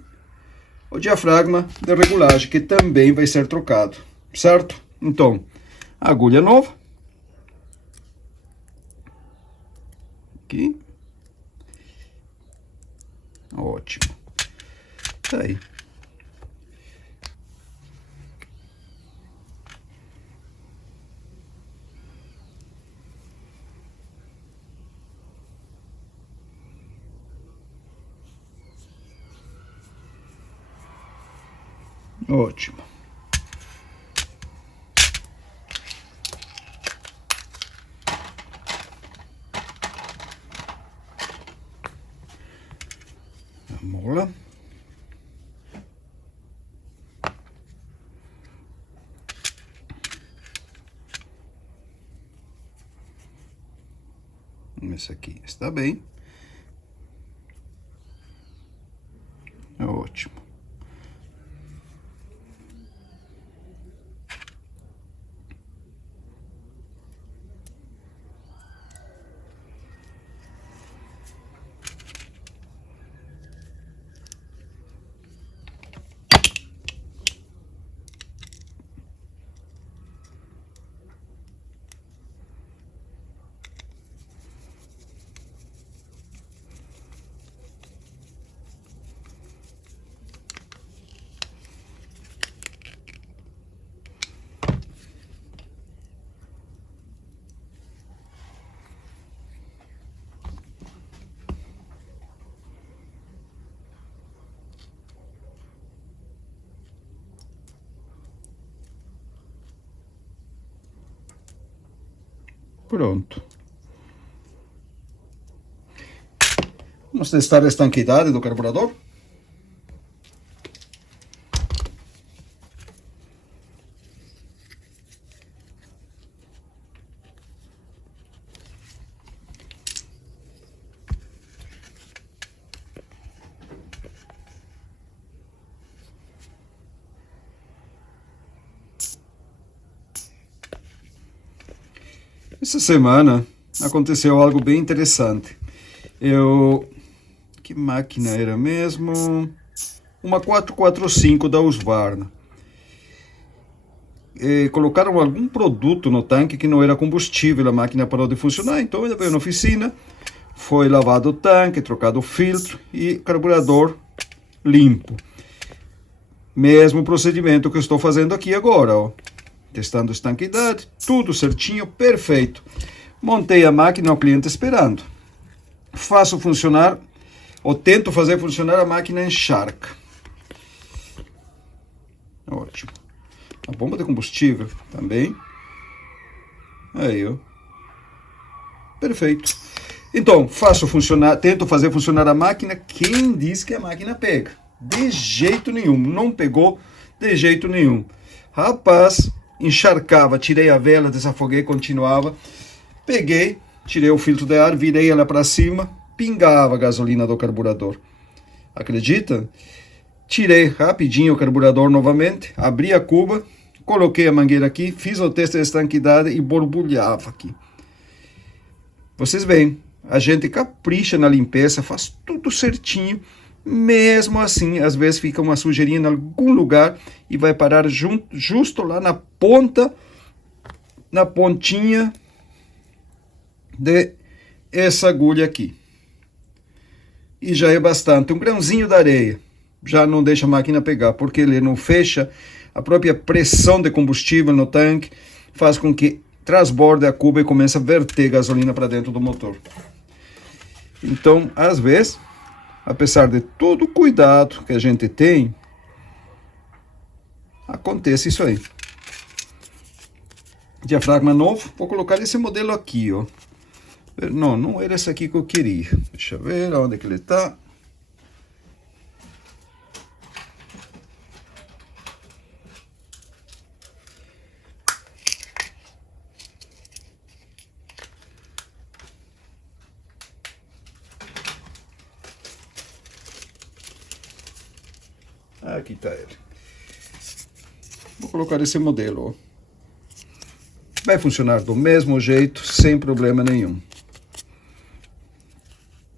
o diafragma de regulagem, que também vai ser trocado, certo? Então, agulha nova. Aqui. Ótimo. Tá aí. Ótimo. Vamos lá. Esse aqui está bem. Ótimo. Pronto. Vamos testar a estanqueidade do carburador. Essa semana aconteceu algo bem interessante. Que máquina era mesmo? Uma 445 da Husqvarna. Colocaram algum produto no tanque que não era combustível, a máquina parou de funcionar, então ele veio na oficina, foi lavado o tanque, trocado o filtro e carburador limpo. Mesmo procedimento que eu estou fazendo aqui agora, ó. Testando estanqueidade, tudo certinho, perfeito. Montei a máquina, o cliente esperando. Faço funcionar, ou tento fazer funcionar a máquina encharca. Ótimo. A bomba de combustível também. Aí, ó. Perfeito. Então, faço funcionar, tento fazer funcionar a máquina. Quem diz que a máquina pega? De jeito nenhum. Não pegou de jeito nenhum. Rapaz, encharcava. Tirei a vela, desafoguei, continuava. Peguei, tirei o filtro de ar, virei ela para cima, pingava a gasolina do carburador. Acredita? Tirei rapidinho o carburador novamente, abri a cuba, coloquei a mangueira aqui, fiz o teste de estanqueidade e borbulhava aqui. Vocês veem, a gente capricha na limpeza, faz tudo certinho, mesmo assim, às vezes fica uma sujeirinha em algum lugar e vai parar justo lá na ponta, na pontinha de essa agulha aqui. E já é bastante, um grãozinho de areia já não deixa a máquina pegar, porque ele não fecha, a própria pressão de combustível no tanque faz com que transborde a cuba e comece a verter gasolina para dentro do motor. Então, às vezes, apesar de todo o cuidado que a gente tem, acontece isso aí. Diafragma novo, vou colocar esse modelo aqui, ó. Não, não era esse aqui que eu queria. Deixa eu ver onde é que ele está. Aqui está ele. Vou colocar esse modelo, ó. Vai funcionar do mesmo jeito, sem problema nenhum.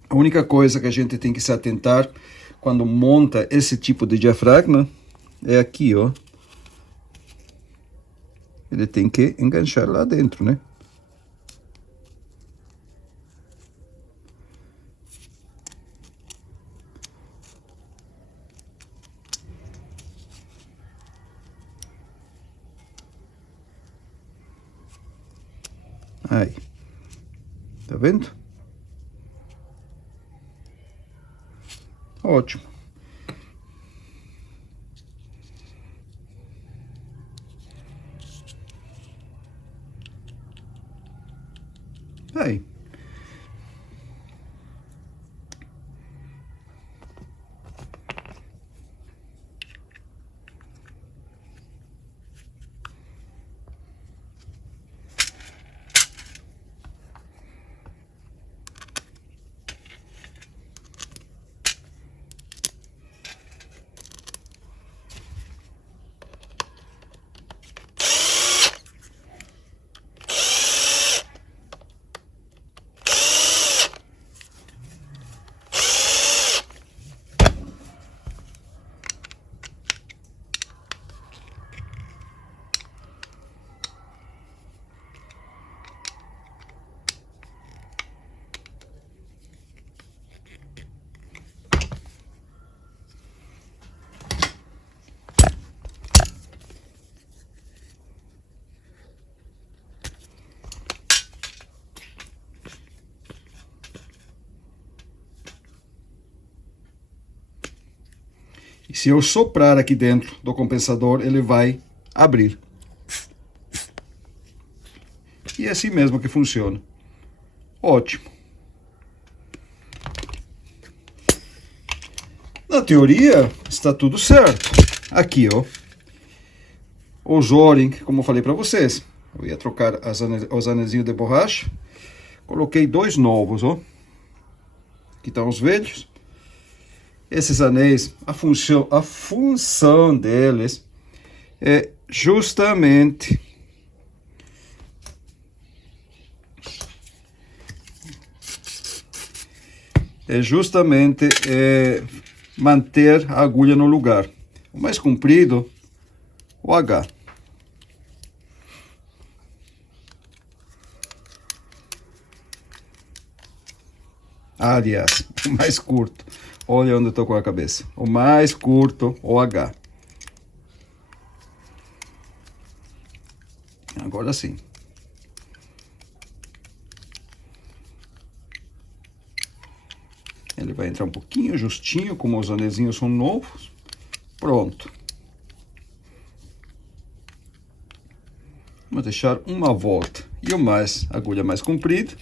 A única coisa que a gente tem que se atentar quando monta esse tipo de diafragma é aqui, ó. Ele tem que enganchar lá dentro, né? Aí. Tá vendo? Ótimo. Aí. E se eu soprar aqui dentro do compensador, ele vai abrir. E é assim mesmo que funciona. Ótimo. Na teoria, está tudo certo. Aqui, ó. Os O-ring, como eu falei para vocês. Eu ia trocar os anezinhos de borracha. Coloquei dois novos, ó. Aqui estão os velhos. Esses anéis, a função deles é justamente é justamente manter a agulha no lugar. O mais comprido, o H. Aliás, o mais curto. Olha onde eu tô com a cabeça. O mais curto, o H. Agora sim. Ele vai entrar um pouquinho justinho, como os anezinhos são novos. Pronto. Vou deixar uma volta. E o mais, a agulha mais comprida,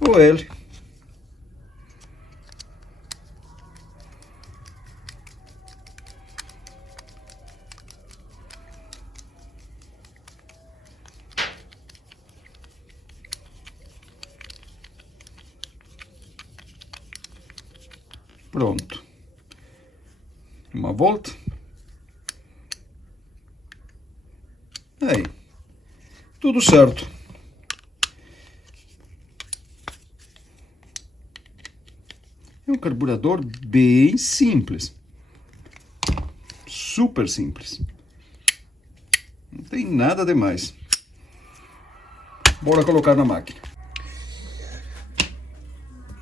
o L. Pronto. Uma volta. Aí. Tudo certo. É um carburador bem simples. Super simples. Não tem nada demais. Bora colocar na máquina.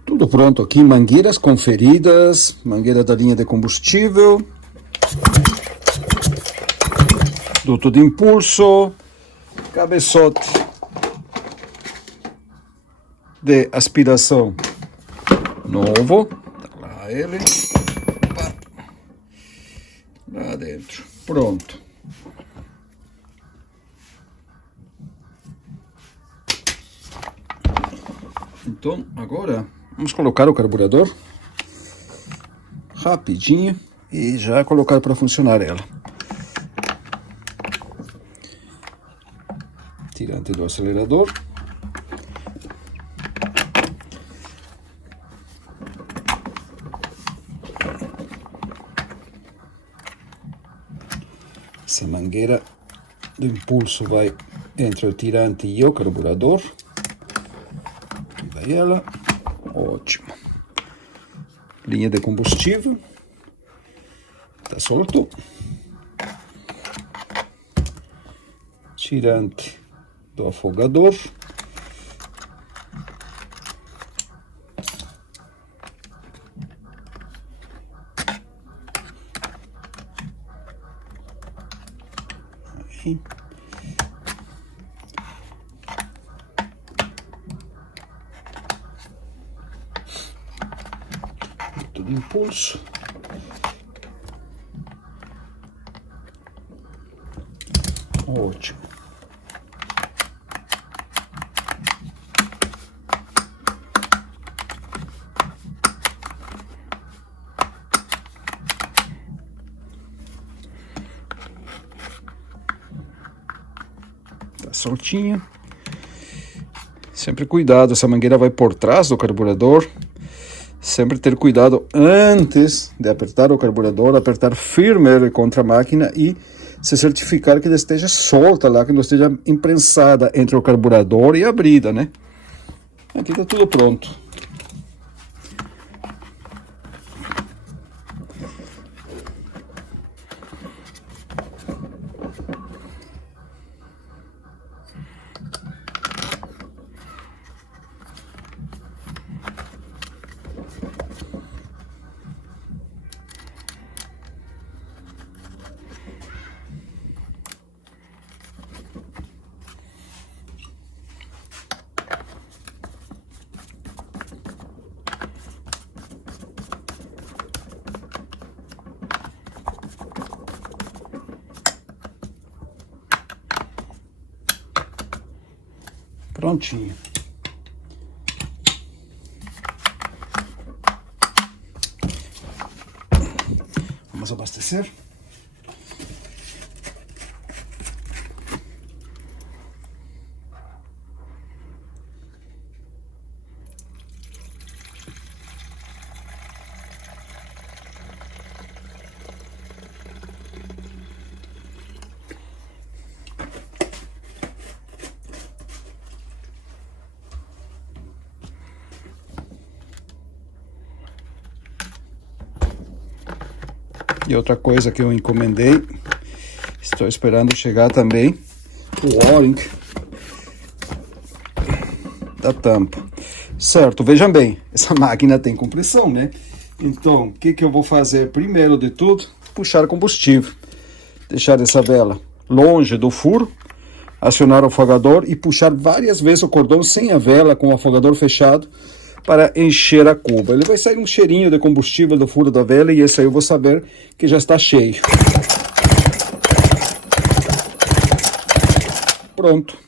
Tudo pronto aqui, mangueiras conferidas, mangueira da linha de combustível, duto de impulso, cabeçote de aspiração novo, tá lá ele, opa, lá dentro, pronto. Então agora vamos colocar o carburador rapidinho e já colocar para funcionar ela. Tirante do acelerador. Essa mangueira do impulso vai entre o tirante e o carburador. Aqui vai ela. Ótimo. Linha de combustível. Tá solto. Tirante do afogador. Aí. Tudo impulso. Ótimo. Tá soltinha. Sempre cuidado, essa mangueira vai por trás do carburador. Sempre ter cuidado antes de apertar o carburador, apertar firme ele contra a máquina e se certificar que ele esteja solta lá, que não esteja imprensada entre o carburador e a brida, né? Aqui tá tudo pronto. Prontinho. Vamos abastecer. E outra coisa que eu encomendei, estou esperando chegar também, o O-ring da tampa. Certo, vejam bem, essa máquina tem compressão, né? Então, o que eu vou fazer? Primeiro de tudo, puxar combustível. Deixar essa vela longe do furo, acionar o afogador e puxar várias vezes o cordão sem a vela, com o afogador fechado, para encher a cuba. Ele vai sair um cheirinho de combustível do furo da vela e esse aí eu vou saber que já está cheio. Pronto.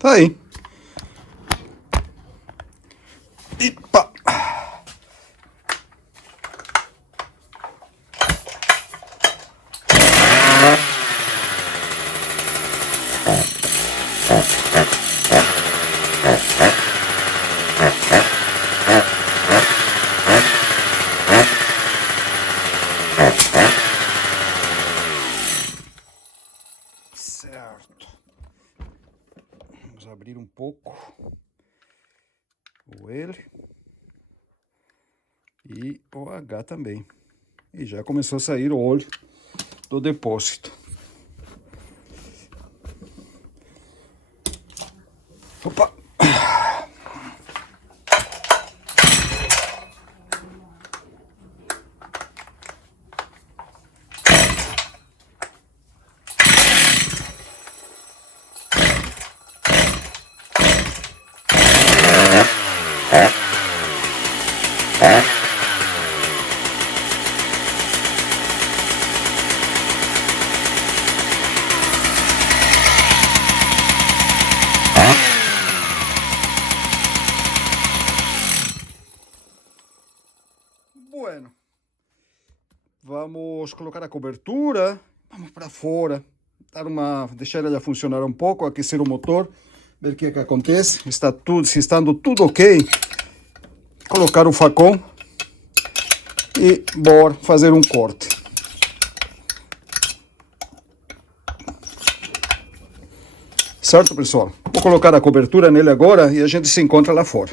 Tá aí. Epa. Certo. Vamos abrir um pouco o L e o H também. E já começou a sair o óleo do depósito. Opa! Bueno, vamos colocar a cobertura, vamos para fora, deixar ela funcionar um pouco, aquecer o motor, ver o que acontece. Está tudo, se estando tudo ok, colocar o facão e bora fazer um corte. Certo, pessoal? Vou colocar a cobertura nele agora e a gente se encontra lá fora.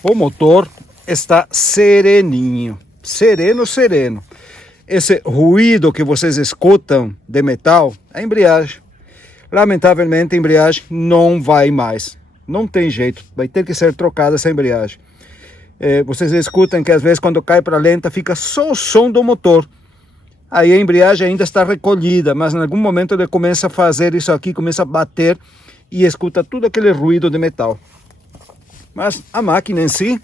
O motor está sereninho, sereno, sereno. Esse ruído que vocês escutam de metal é a embreagem. lamentavelmente a embreagem não vai mais. Não tem jeito, vai ter que ser trocada essa embreagem. Vocês escutam que às vezes quando cai para lenta fica só o som do motor. Aí a embreagem ainda está recolhida, mas em algum momento ele começa a fazer isso aqui, começa a bater e escuta tudo aquele ruído de metal. Mas a máquina em si...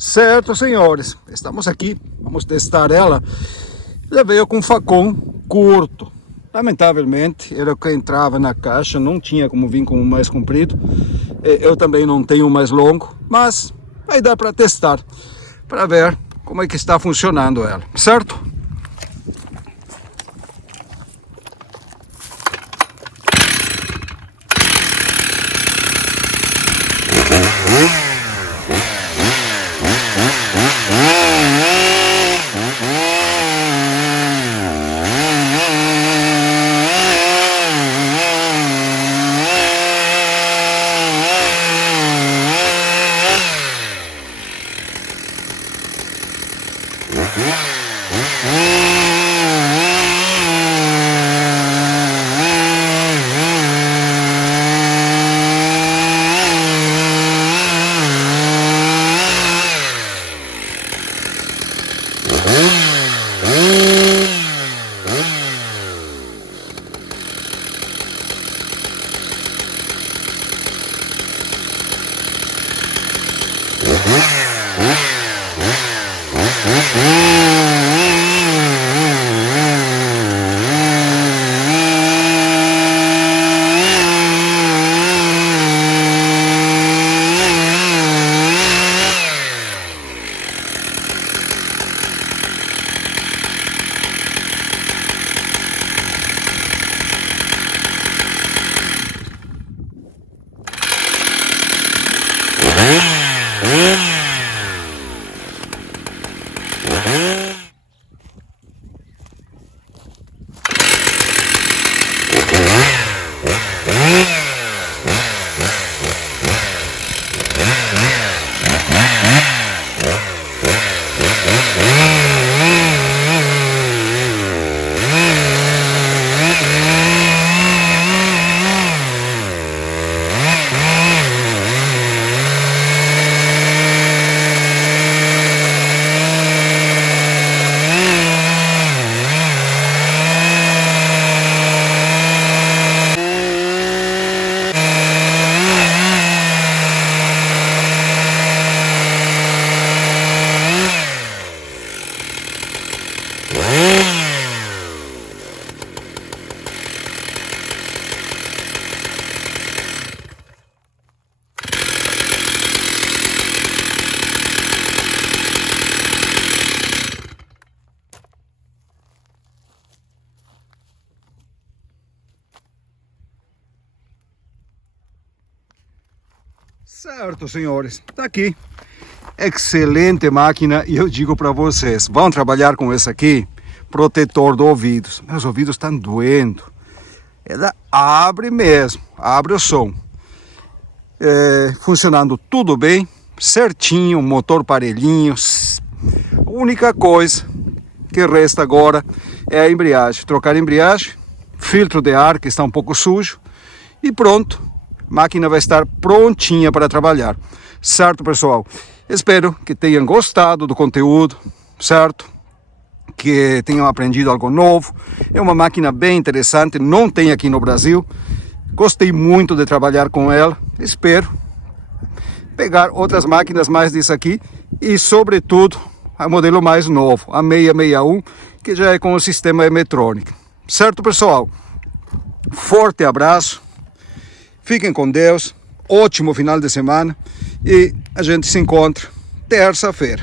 Certo, senhores, estamos aqui, vamos testar ela. Ela veio com um facão curto. Lamentavelmente, era o que entrava na caixa, não tinha como vir com um mais comprido. Eu também não tenho um mais longo, mas vai dar para testar, para ver como é que está funcionando ela, certo? Certo, senhores, tá aqui. Excelente máquina e eu digo para vocês, vão trabalhar com esse aqui, protetor de ouvidos. Meus ouvidos estão doendo. Ela abre mesmo, abre o som. Funcionando tudo bem, certinho, motor parelhinho. A única coisa que resta agora é a embreagem. Trocar a embreagem, filtro de ar que está um pouco sujo e pronto. A máquina vai estar prontinha para trabalhar. Certo, pessoal? Espero que tenham gostado do conteúdo, certo? Que tenham aprendido algo novo. É uma máquina bem interessante, não tem aqui no Brasil. Gostei muito de trabalhar com ela. Espero pegar outras máquinas mais disso aqui e, sobretudo, a modelo mais novo, a 661, que já é com o sistema eletrônico. Certo, pessoal? Forte abraço. Fiquem com Deus. Ótimo final de semana. E a gente se encontra terça-feira.